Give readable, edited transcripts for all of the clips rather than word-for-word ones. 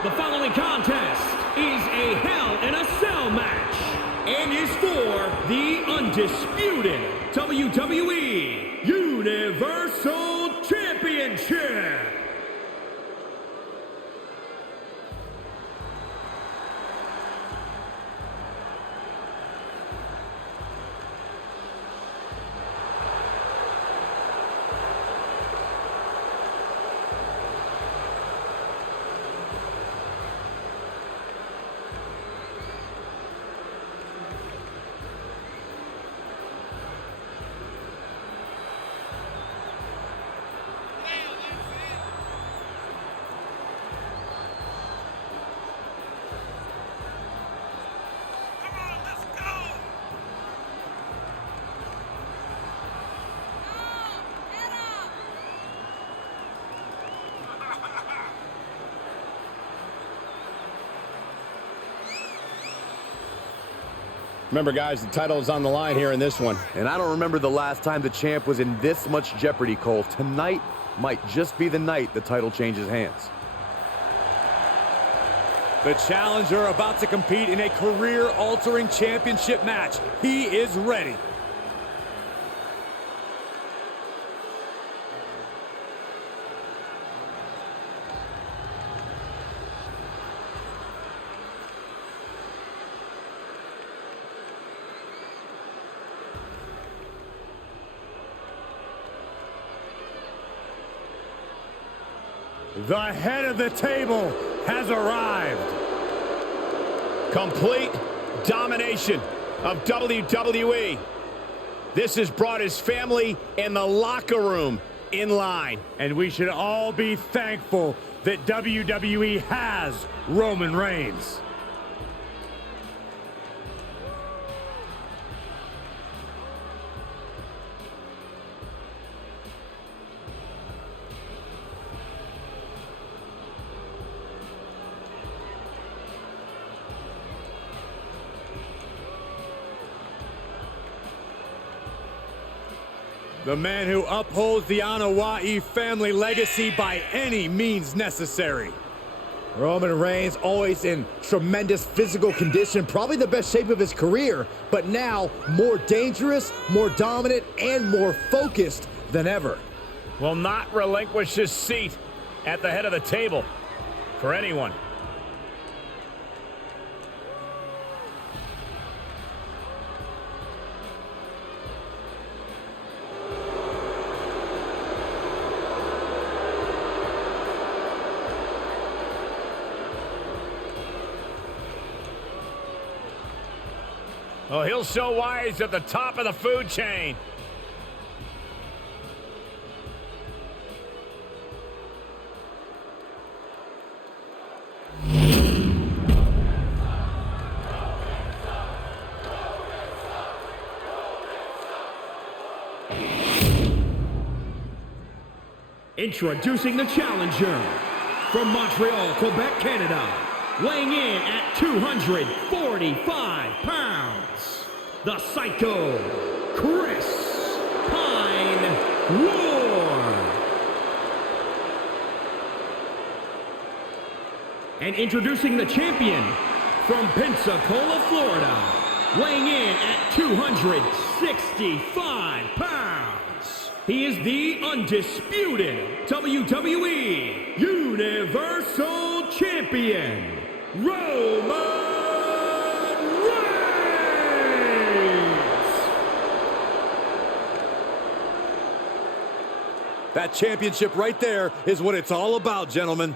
The following contest is a Hell in a Cell match and is for the Undisputed WWE Universal Championship. Remember, guys, the title is on the line here in this one. And I don't remember the last time the champ was in this much jeopardy, Cole. Tonight might just be the night the title changes hands. The challenger about to compete in a career-altering championship match. He is ready. The head of the table has arrived. Complete domination of WWE. This has brought his family and the locker room in line. And we should all be thankful that WWE has Roman Reigns. The man who upholds the Anoa'i family legacy by any means necessary. Roman Reigns always in tremendous physical condition, probably the best shape of his career, but now more dangerous, more dominant, and more focused than ever. Will not relinquish his seat at the head of the table for anyone. Oh, he'll show why he's at the top of the food chain. Introducing the challenger from Montreal, Quebec, Canada, weighing in at 245 pounds. The Psycho, Chris Benoit. And introducing the champion from Pensacola, Florida, weighing in at 265 pounds. He is the Undisputed WWE Universal Champion, Roman. That championship right there is what it's all about, gentlemen.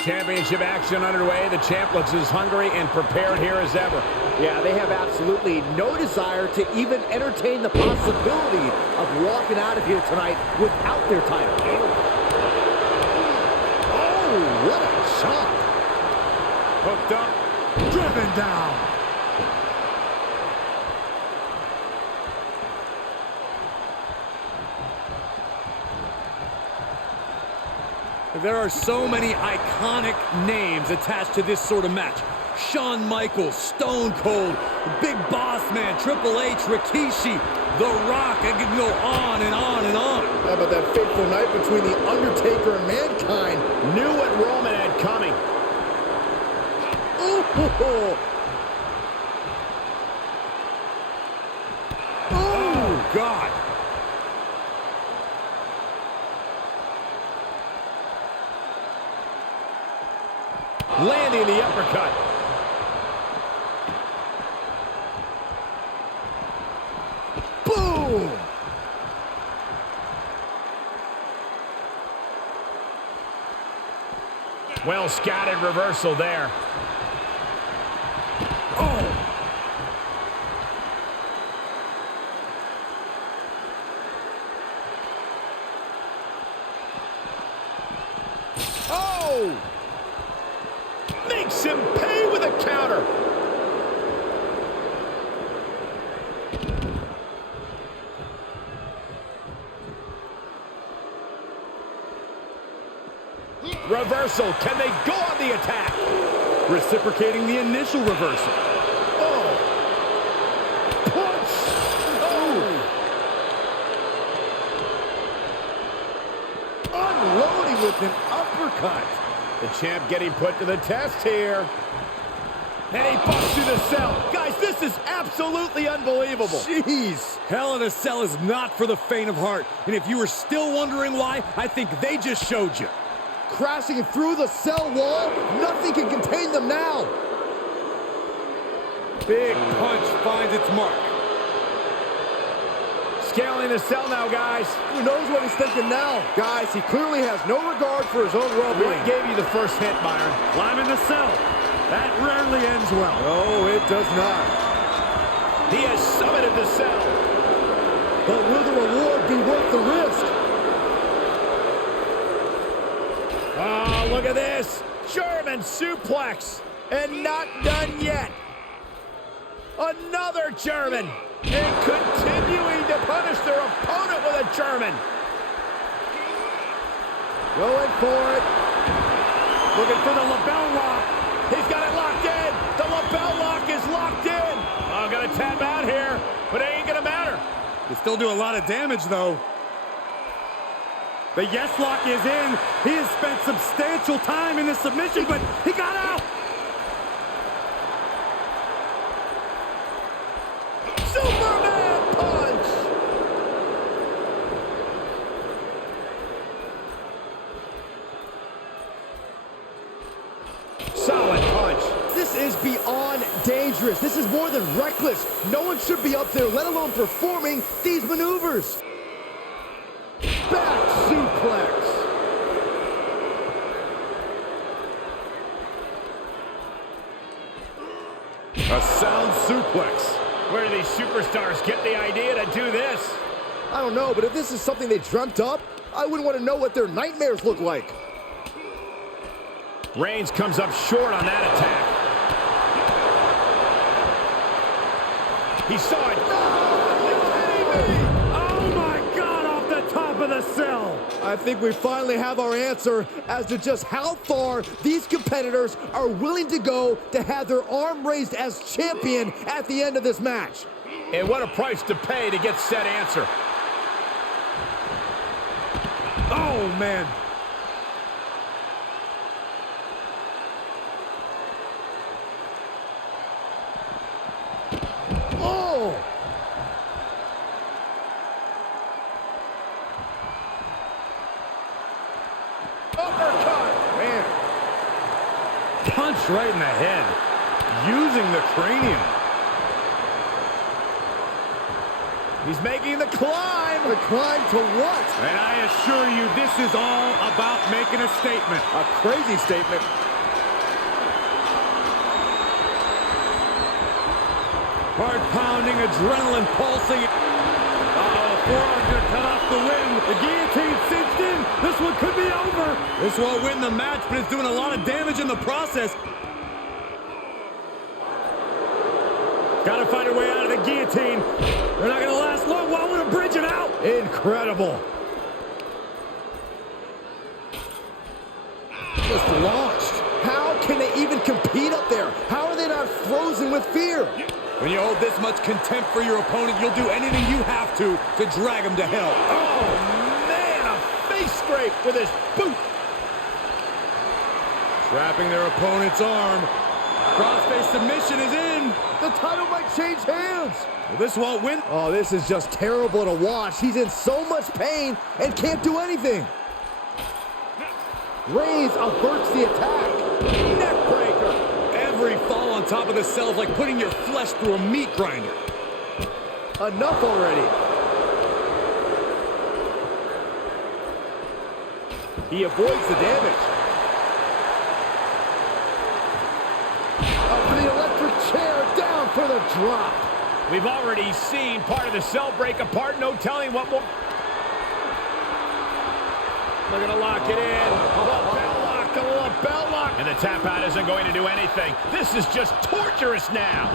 Championship action underway. The champ looks as hungry and prepared here as ever. Yeah, they have absolutely no desire to even entertain the possibility of walking out of here tonight without their title. Oh, what a shot. Hooked up, driven down. there are so many iconic names attached to this sort of match. Shawn Michaels, Stone Cold, the Big Boss Man, Triple H, Rikishi, The Rock. I can go on and on and on. How about that fateful night between The Undertaker and Mankind? Knew what Roman had coming. Ooh. Oh, God. Landing the uppercut. Boom! Well scattered reversal there. Oh! Oh! Makes him pay with a counter. Reversal. Can they go on the attack? Reciprocating the initial reversal. Oh! Punch! Oh! Unloading with an uppercut. The champ getting put to the test here. And he busts through the cell. Guys, this is absolutely unbelievable. Jeez. Hell in a Cell is not for the faint of heart. And if you were still wondering why, I think they just showed you. Crashing through the cell wall, nothing can contain them now. Big punch finds its mark. Scaling the cell now, guys. Who knows what he's thinking now? Guys, he clearly has no regard for his own well-being. What gave you the first hit, Byron? Climbing the cell. That rarely ends well. No, it does not. He has summited the cell. But will the reward be worth the risk? Oh, look at this. German suplex. And not done yet. Another German. And continuing to punish their opponent with a German. Going for it. Looking for the lapel lock. He's got it locked in. The lapel lock is locked in. Oh, gonna tap out here, but it ain't gonna matter. They still do a lot of damage, though. The yes lock is in. He has spent substantial time in the submission, but he got out. Superman punch. Solid punch. This is beyond dangerous. This is more than reckless. No one should be up there, let alone performing these maneuvers. Back suplex. A sound suplex. Where do these superstars get the idea to do this? I don't know, but if this is something they dreamt up, I wouldn't want to know what their nightmares look like. Reigns comes up short on that attack. He saw it. Oh, my God, off the top of the cell. I think we finally have our answer as to just how far these competitors are willing to go to have their arm raised as champion at the end of this match. And what a price to pay to get said answer. Oh, man. Oh! Uppercut. Man. Punch right in the head. Using the cranium. He's making the climb. The climb to what? And I assure you, this is all about making a statement. A crazy statement. Heart pounding, adrenaline pulsing. Uh-oh, forearm gonna cut off the win. The guillotine cinched in. This one could be over. This won't win the match, but it's doing a lot of damage in the process. Gotta find a way out of the guillotine. They're not gonna last long. Why would a bridge it out? Incredible. just launched. How can they even compete up there? How are they not frozen with fear? When you hold this much contempt for your opponent, you'll do anything you have to drag him to hell. Oh, man, a face scrape with his boot. Trapping their opponent's arm. Crossface submission is in. The title might change hands. Well, this won't win. Oh, this is just terrible to watch. He's in so much pain and can't do anything. Reigns averts the attack. Neckbreaker. Every fall on top of the cell is like putting your flesh through a meat grinder. Enough already. He avoids the damage. Up for the electric chair, down for the drop. We've already seen part of the cell break apart. No telling what more. They're going to lock it in. The bell lock. And the tap out isn't going to do anything. This is just torturous now.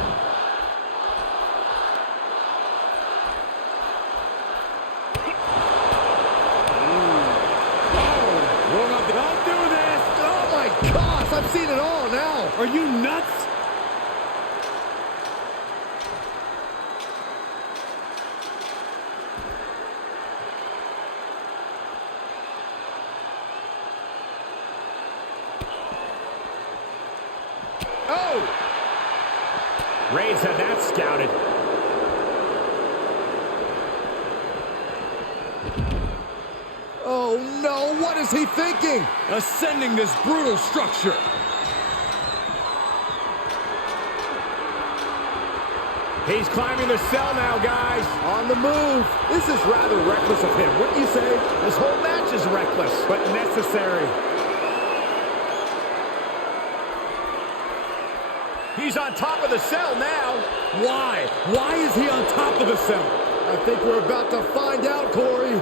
Don't do this. Oh my gosh, I've seen it all now. Are you nuts? Oh! Reigns had that scouted. Oh no, what is he thinking? Ascending this brutal structure. He's climbing the cell now, guys. On the move. This is rather reckless of him, wouldn't you say? This whole match is reckless, but necessary. He's on top of the cell now. Why? Why is he on top of the cell? I think we're about to find out, Corey.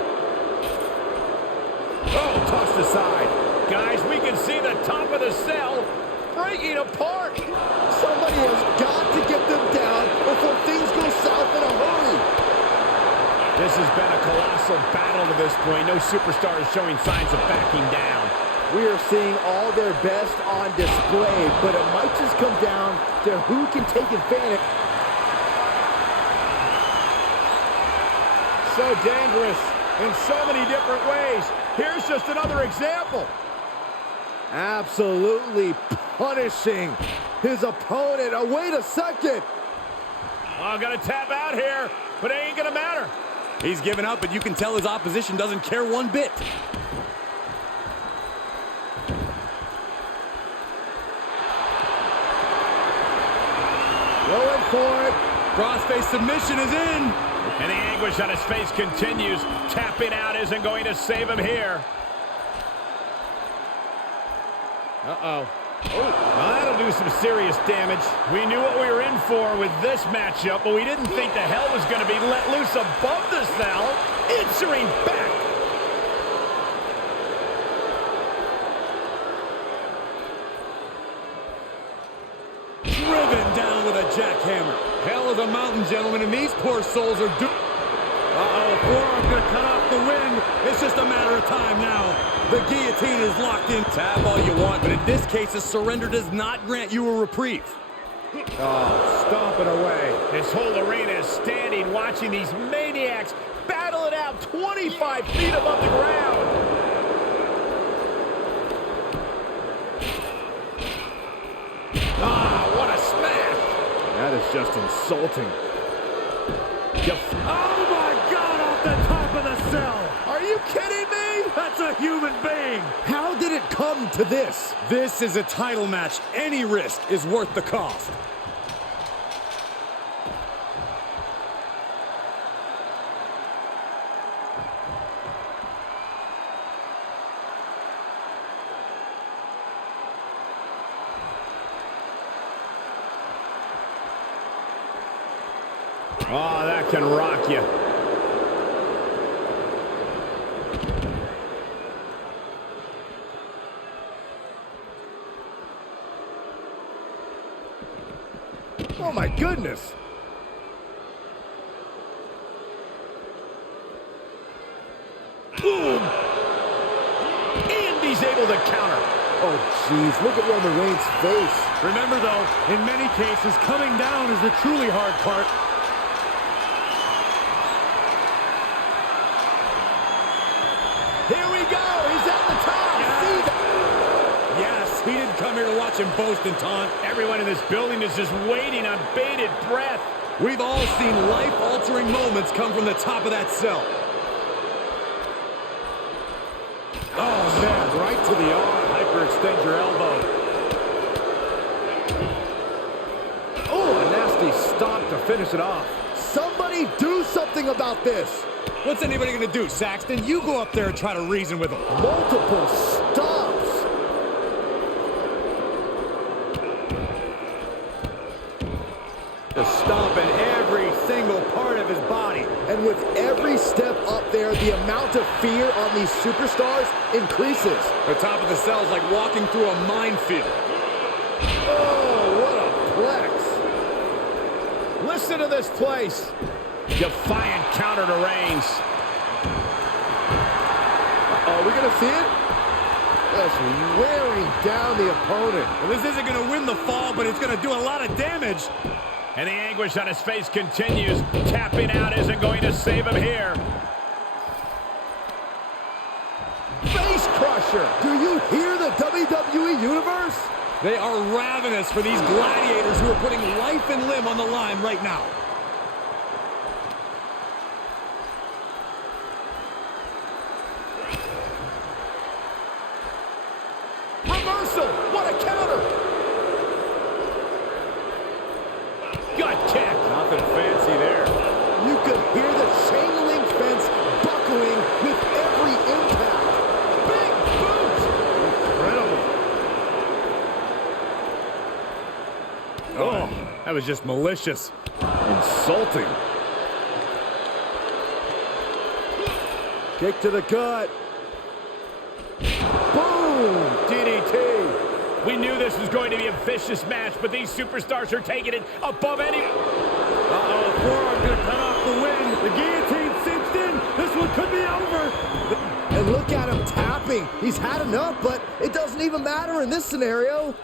Oh, tossed aside. Guys, we can see the top of the cell breaking apart. Somebody has got to get them down before things go south in a hurry. This has been a colossal battle to this point. No superstar is showing signs of backing down. We are seeing all their best on display, but it might just come down to who can take advantage. So dangerous in so many different ways. Here's just another example. Absolutely punishing his opponent. Oh, wait a second. I'm gonna tap out here, but it ain't gonna matter. He's given up, but you can tell his opposition doesn't care one bit. Going for it. Crossface submission is in. And the anguish on his face continues. Tapping out isn't going to save him here. Uh-oh. Oh, well, that'll do some serious damage. We knew what we were in for with this matchup, but we didn't think the hell was going to be let loose above the cell. Answering back. Driven down with a jackhammer. Hell is a mountain, gentlemen, and these poor souls are doomed. Uh-oh, forearm's gonna cut off the wind. It's just a matter of time now. The guillotine is locked in. Tap all you want, but in this case, a surrender does not grant you a reprieve. Oh, stomping away. This whole arena is standing watching these maniacs battle it out 25 feet above the ground. Ah, what a smash! That is just insulting. Oh my God, off the top of the cell! Are you kidding me? That's a human being! How did it come to this? This is a title match. Any risk is worth the cost. Oh, that can rock you. Oh my goodness. Boom! And he's able to counter. Oh, jeez, look at Roman Reigns' face. Remember, though, in many cases, coming down is the truly hard part. Here we go. He's at the top. See that? Yes, he didn't come here to watch him boast and taunt. Everyone in this building is just waiting on bated breath. We've all seen life-altering moments come from the top of that cell. Oh, man, right to the arm. Hyperextend your elbow. Oh, a nasty stomp to finish it off. Somebody do something about this. What's anybody gonna do, Saxton? You go up there and try to reason with him. Multiple stomps. The stomp in every single part of his body. And with every step up there, the amount of fear on these superstars increases. The top of the cell is like walking through a minefield. Oh, what a plex. Listen to this place. Defiant counter to Reigns. Are we going to see it? Just wearing down the opponent. Well, this isn't gonna win the fall, but it's gonna do a lot of damage. And the anguish on his face continues. Tapping out isn't going to save him here. Face crusher. Do you hear the WWE Universe? They are ravenous for these gladiators who are putting life and limb on the line right now. Reversal. What a counter. Gut kick. Nothing fancy there. You could hear the chain link fence buckling with every impact. Big boot. Incredible. Oh, that was just malicious. Insulting. Kick to the gut. Boom. DDT. We knew this was going to be a vicious match, but these superstars are taking it above any... Uh-oh, forearm gonna cut off the win. The guillotine cinched in. This one could be over. And look at him tapping. He's had enough, but it doesn't even matter in this scenario.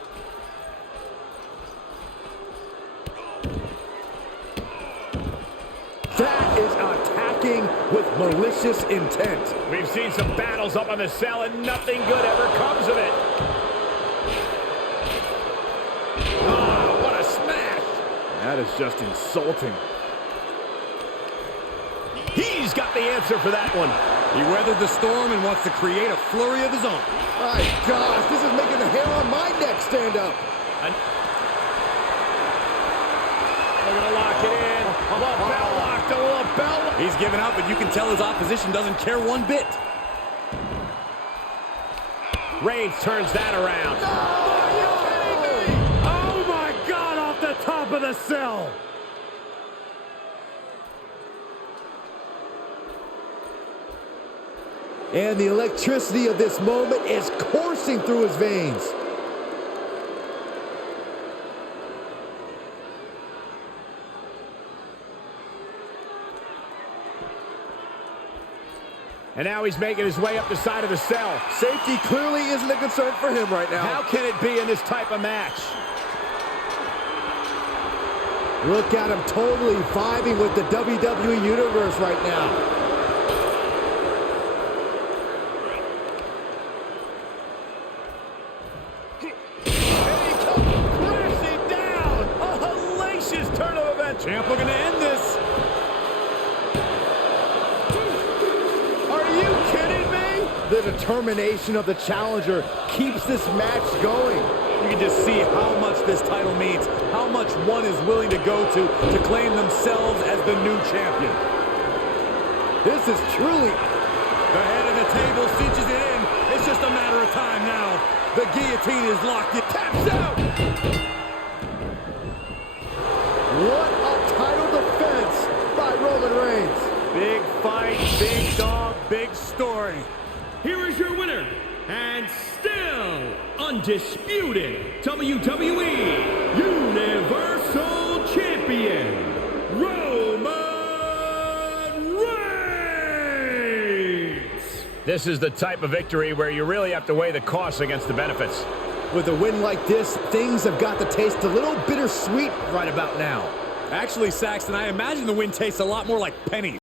That is attacking with malicious intent. We've seen some battles up on the cell, and nothing good ever comes of it. Oh, what a smash! That is just insulting. He's got the answer for that one. He weathered the storm and wants to create a flurry of his own. My gosh, this is making the hair on my neck stand up. They're gonna lock it in. LaBelle locked to LaBelle. He's given up, but you can tell his opposition doesn't care one bit. Reigns turns that around. Oh my God, off the top of the cell. And the electricity of this moment is coursing through his veins. And now he's making his way up the side of the cell. Safety clearly isn't a concern for him right now. How can it be in this type of match? Look at him totally vibing with the WWE Universe right now. Crashing down! A hellacious turn of events. Champ looking to end this. Are you kidding me? The determination of the challenger keeps this match going. You can just see how much this title means, how much one is willing to go to claim themselves as the new champion. This is truly... The head of the table cinches it in. It's just a matter of time now. The guillotine is locked. It taps out. What a title defense by Roman Reigns. Big fight, big dog, big story. Here is your winner, and still undisputed WWE Universal Champion, Roman Reigns! This is the type of victory where you really have to weigh the costs against the benefits. With a win like this, things have got to taste a little bittersweet right about now. Actually, Saxton, I imagine the win tastes a lot more like pennies.